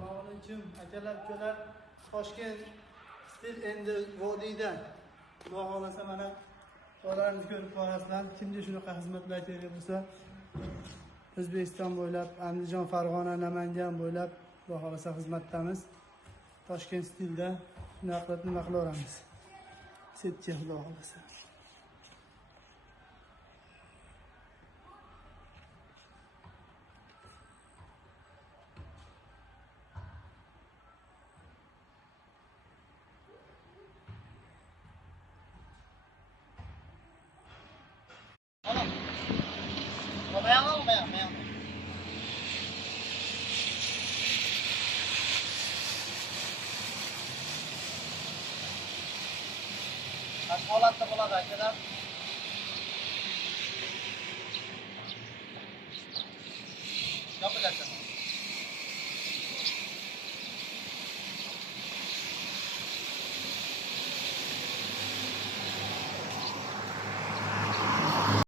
Assalomu alaykum akalar, ukalar. Toshkent stil endi vodiydan. Xudo xolasa mana bolalarni ko'rib qo'yasizlar. Kimga shunaqa xizmatlar kerak bo'lsa, O'zbekiston bo'ylab, Andijon, Farg'ona, Namangan bo'ylab xudo xolasa xizmatdamiz. Toshkent stilda nima qilaveramiz. Setga xudo xolasa. Holatda bo'ladi akalar. Yopilasan.